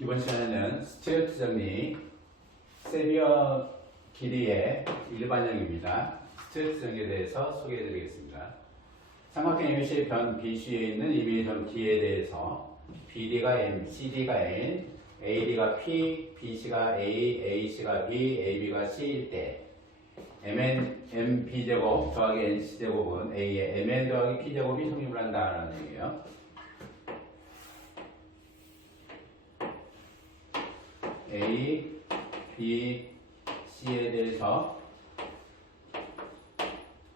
이번 시간에는 스튜어트 정리 세비어 길이의 일반형입니다. 스튜어트 정리에 대해서 소개해 드리겠습니다. 삼각형 ABC의 변 BC에 있는 이미지점 D에 대해서 BD가 M, CD가 N, AD가 P, BC가 A, AC가 B, AB가 C일 때 MB제곱 더하기 NC제곱은 A의 MN 더하기 P제곱이 성립을 한다는 얘기예요. A, B, C에 대해서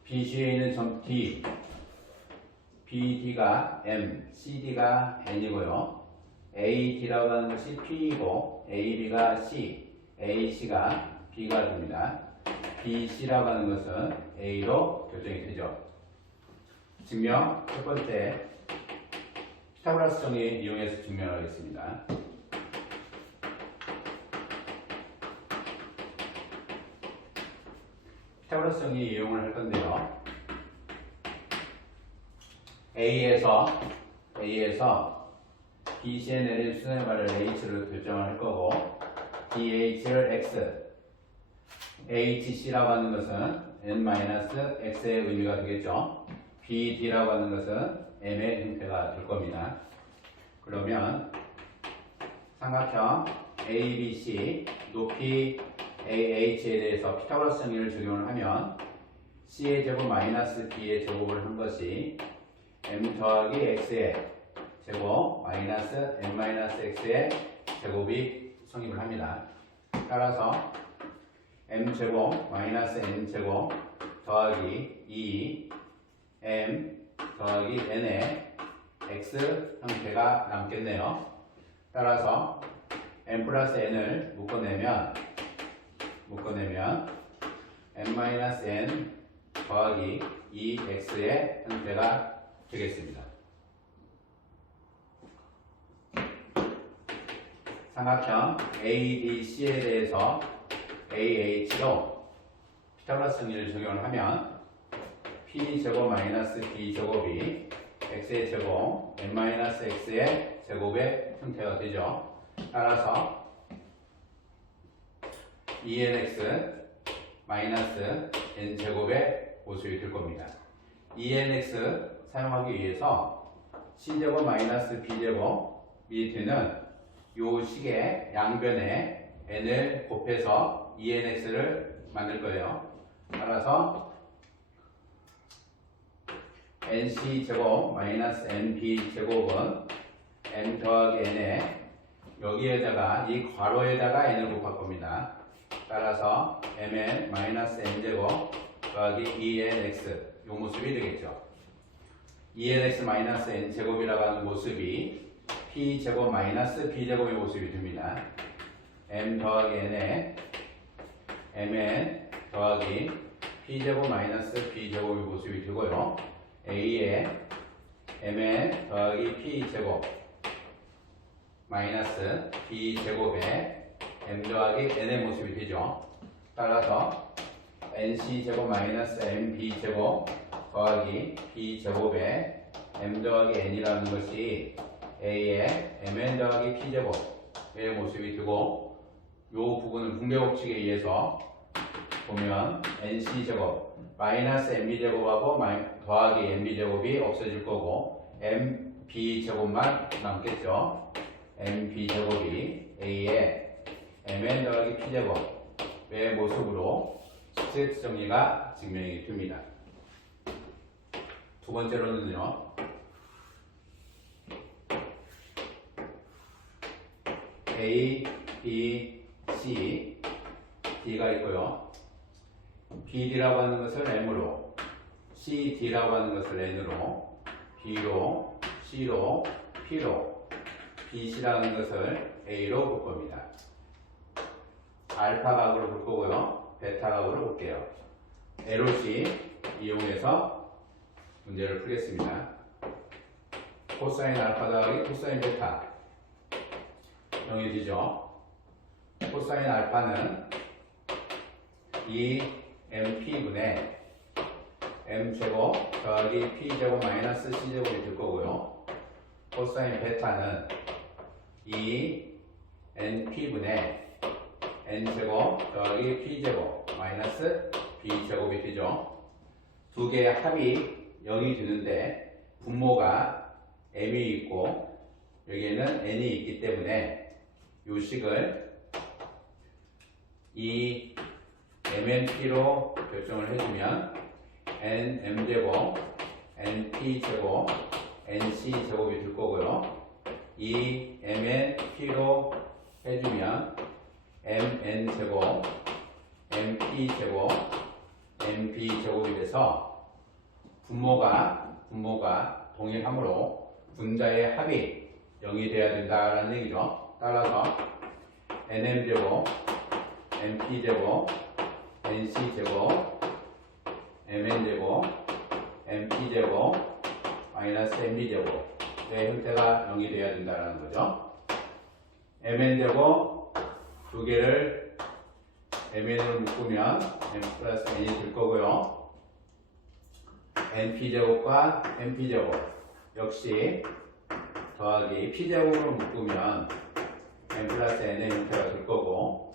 BC에 있는 점 D, BD가 M, CD가 N이고요. AD라고 하는 것이 P이고 AB가 C, AC가 B가 됩니다. BC라고 하는 것은 A로 결정이 되죠. 증명 첫 번째 피타고라스 정리 이용해서 증명하겠습니다. 피타고라스 정리 이용을 할 건데요. A에서 BC에 내린 수선의 말을 H를 결정을 할 거고 DH를 X, HC라고 하는 것은 N-X의 의미가 되겠죠. BD라고 하는 것은 M의 형태가 될 겁니다. 그러면 삼각형 ABC 높이 AH에 대해서 피타고라스 정리를 적용을 하면 C의 제곱 마이너스 B의 제곱을 한 것이 M 더하기 X의 제곱 마이너스 M 마이너스 X의 제곱이 성립을 합니다. 따라서 M 제곱 마이너스 N 제곱 더하기 2 M 더하기 N의 X 형태가 남겠네요. 따라서 M 플러스 N을 묶어내면 M-N 더하기 2X의 형태가 되겠습니다. 삼각형 ABC에 대해서 AH로 피타고라스 정리를 적용을 하면 P제곱 마이너스 B제곱이 X의 제곱 M-X의 제곱의 형태가 되죠. 따라서 2nx 마이너스 n제곱의 모습이 될 겁니다. 2nx 사용하기 위해서 c제곱 마이너스 b제곱이 되는 요 식의 양변에 n을 곱해서 2nx를 만들 거예요. 따라서 nc제곱 마이너스 nb제곱은 n 더하기 n에 여기에다가 이 괄호에다가 n을 곱할 겁니다. 따라서 mn 마이너스 n제곱 더하기 2nx 요 모습이 되겠죠. 2nx 마이너스 n제곱이라고 하는 모습이 p제곱 마이너스 b제곱의 모습이 됩니다. m 더하기 n에 mn 더하기 p제곱 마이너스 b제곱의 모습이 되고요. a에 mn 더하기 p제곱 마이너스 b제곱에 m 더하기 n의 모습이 되죠. 따라서 nc제곱 마이너스 mb제곱 더하기 b제곱에 m 더하기 n이라는 것이 a의 mn 더하기 p제곱의 모습이 되고 이 부분은 분배법칙에 의해서 보면 nc제곱 마이너스 mb제곱하고 더하기 mb제곱이 없어질 거고 mb제곱만 남겠죠. mb제곱이 a의 mn 더하기 p제곱의 모습으로 스튜어트 정리가 증명이 됩니다. 두 번째로는요. A, B, C, D가 있고요. BD라고 하는 것을 M으로, CD라고 하는 것을 N으로, B로, C로, P로, BC라는 것을 A로 볼 겁니다. 알파 각으로 볼 거고요. 베타 각으로 볼게요. LOC 이용해서 문제를 풀겠습니다. 코사인 알파 더하기 코사인 베타 정해지죠. 코사인 알파는 2MP분의 M제곱 더하기 P제곱 마이너스 C제곱이 될 거고요. 코사인 베타는 2 np분의 n제곱 더하기 p제곱 마이너스 b제곱이 되죠. 두 개의 합이 0이 되는데 분모가 m이 있고 여기에는 n이 있기 때문에 이 식을 이 mnp로 결정을 해주면 nm제곱 np제곱 nc제곱이 될 거고요. 이 mnp로 해주면 mn제곱 mp제곱 mp제곱이 돼서 분모가 동일하므로 분자의 합이 0이 돼야 된다라는 얘기죠. 따라서 nm제곱 mp제곱 nc제곱 mn제곱 mp제곱 마이너스 mb제곱의 형태가 0이 돼야 된다는 거죠. mn제곱 두 개를 mn으로 묶으면 m 플러스 n이 될 거고요. np제곱과 mp제곱 역시 더하기 p제곱으로 묶으면 m 플러스 n의 형태가 될 거고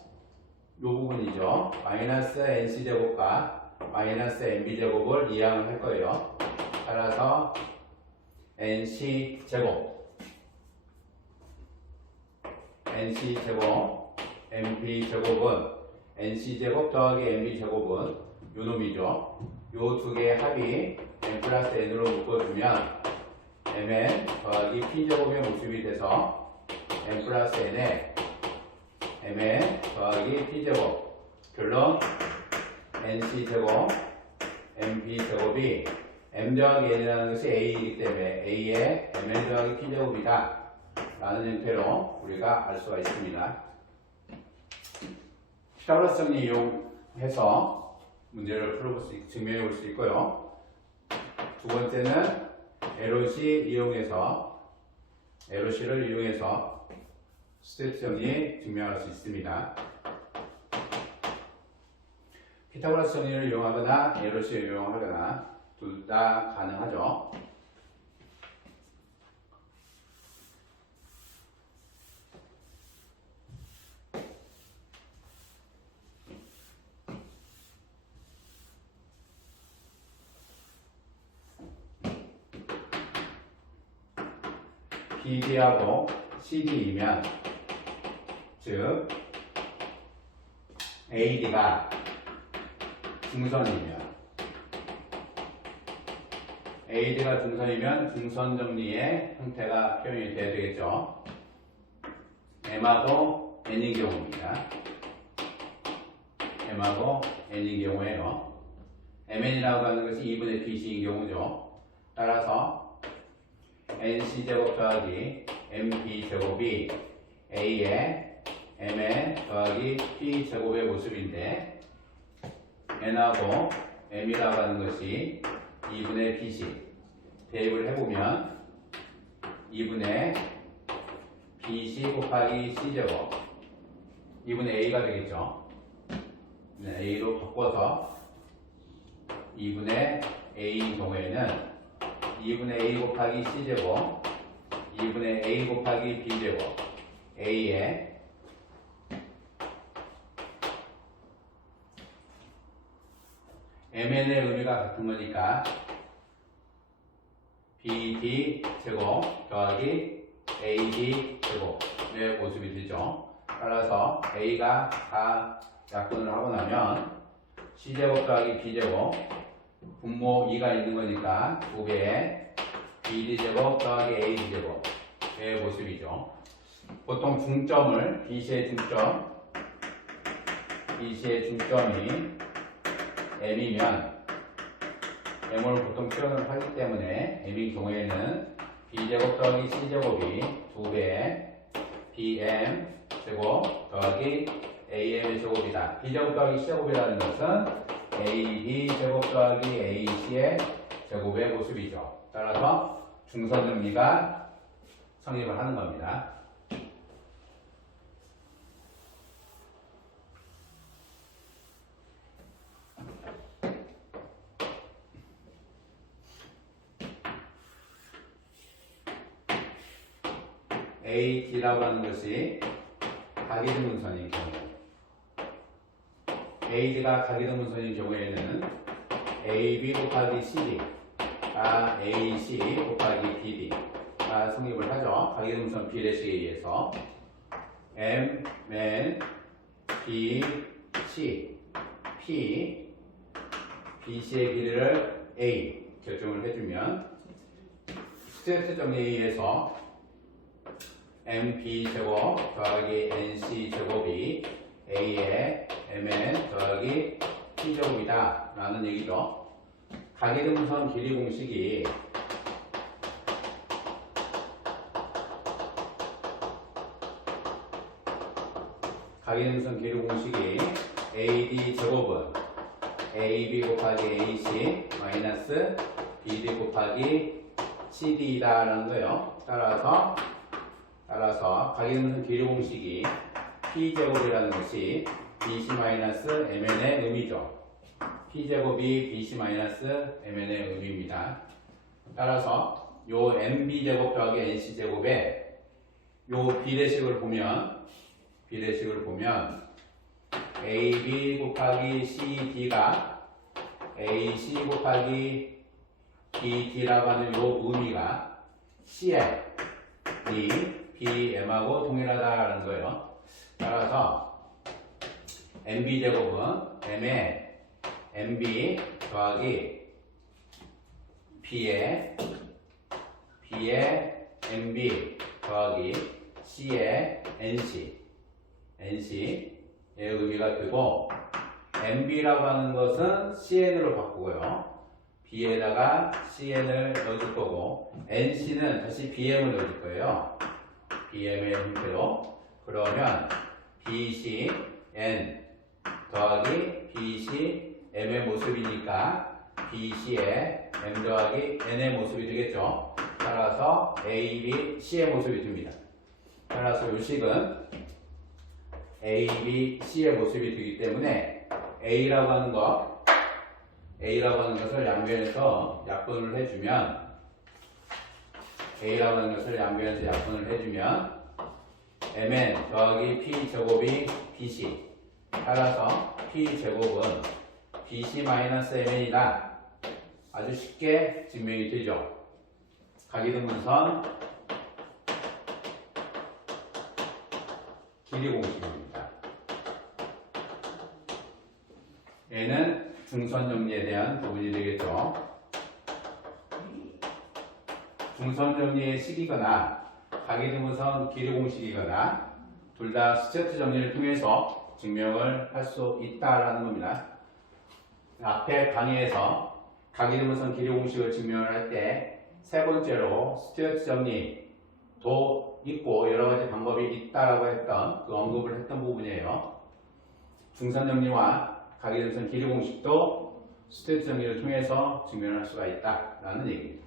이 부분이죠. 마이너스 nc제곱과 마이너스 mb제곱을 이항을 할 거예요. 따라서 nc제곱 mp제곱은 nc제곱 더하기 mb제곱은 요 놈이죠. 요 두 개의 합이 m 플러스 n으로 묶어주면 mn 더하기 p제곱의 모습이 돼서 m 플러스 n에 mn 더하기 p제곱 결론 nc제곱 mp제곱이 m 더하기 n이라는 것이 a이기 때문에 a의 mn 더하기 p제곱이다 라는 형태로 우리가 알 수가 있습니다. 피타고라스 정리 이용해서 문제를 풀어볼 수, 증명해 볼 수 있고요. 두 번째는 LOC를 이용해서 스테이트 정리 증명할 수 있습니다. 피타고라스 정리를 이용하거나 LOC를 이용하거나 둘 다 가능하죠. BD하고 CD이면 즉 AD가 중선이면 중선 정리의 형태가 표현이 돼야 되겠죠. M하고 N인 경우입니다. M하고 N인 경우에요. MN이라고 하는 것이 2분의 BC인 경우죠. 따라서 NC제곱 더하기 MP제곱이 A의 MN 더하기 P제곱의 모습인데 N하고 M이라고 하는 것이 2분의 BC 대입을 해보면 2분의 BC 곱하기 C제곱 2분의 A가 되겠죠. A로 바꿔서 2분의 A인 경우에는 2분의 A 곱하기 C제곱 2분의 A 곱하기 B제곱 A의 MN의 의미가 같은 거니까 BD제곱 더하기 AD제곱의 모습이 되죠. 따라서 A가 다 약분을 하고 나면 C제곱 더하기 B제곱 분모 2가 있는 거니까 2배의 BD제곱 더하기 AD제곱의 모습이죠. 보통 중점을 BC의 중점이 M이면 M을 보통 표현을 하기 때문에 M인 경우에는 B제곱 더하기 C제곱이 2배의 BM제곱 더하기 AM의 제곱이다. B제곱 더하기 C제곱이라는 것은 AB제곱 더하기 AC의 제곱의 모습이죠. 따라서 중선 정리가 성립을 하는 겁니다. AD라고 하는 것이 가기등분선인 경우, AD가 가기등분선인 경우에는 AB 곱하기 CD가 AC 곱하기 BD가 성립을 하죠. 가기등분선 비례식에 의해서 MN B C P BC의 길이를 A 결정을 해주면 스튜어트 정리에 의해서 MB 제곱 더하기 NC 제곱이 A의 MN 더하기 P 제곱이다 라는 얘기죠. 가기등분선 길이 공식이 가기등분선 길이 공식이 AD 제곱은 AB 곱하기 AC 마이너스 BD 곱하기 CD이다 라는 거예요. 따라서 가기등분선 길이 공식이 P제곱이라는 것이 BC 마이너스 MN의 의미죠. P제곱이 BC 마이너스 MN의 의미입니다. 따라서 요 MB제곱 더하기 NC제곱에 요 비례식을 보면 AB 곱하기 CD가 AC 곱하기 BD라고 하는 요 의미가 CM이 BM하고 동일하다라는 거예요. 따라서 MB제곱은 M의 MB 더하기 B의 MB 더하기 C의 NC의 의미가 되고 MB라고 하는 것은 CN으로 바꾸고요. B에다가 CN을 넣어줄 거고 NC는 다시 BM을 넣어줄 거예요. BM의 형태로. 그러면 BCN 더하기 BCM의 모습이니까 BC의 M 더하기 N의 모습이 되겠죠. 따라서 AB, C의 모습이 됩니다. 따라서 이 식은 A, B, C의 모습이 되기 때문에 A라고 하는 것을 양변에서 약분을 해주면 MN 더하기 P 제곱이 BC. 따라서 P 제곱은 BC 마이너스 MN이다. 아주 쉽게 증명이 되죠. 가기등분선 길이 공식입니다. 얘는 중선 정리에 대한 부분이 되겠죠. 중선 정리의 식이거나 가기등분선 길이 공식이거나 둘 다 스튜어트 정리를 통해서 증명을 할 수 있다라는 겁니다. 앞에 강의에서 가기등분선 길이 공식을 증명을 할 때 세 번째로 스튜어트 정리도 있고 여러 가지 방법이 있다라고 했던 그 언급을 했던 부분이에요. 중선 정리와 가기등분선 길이 공식도 스튜어트 정리를 통해서 증명할 수가 있다라는 얘기입니다.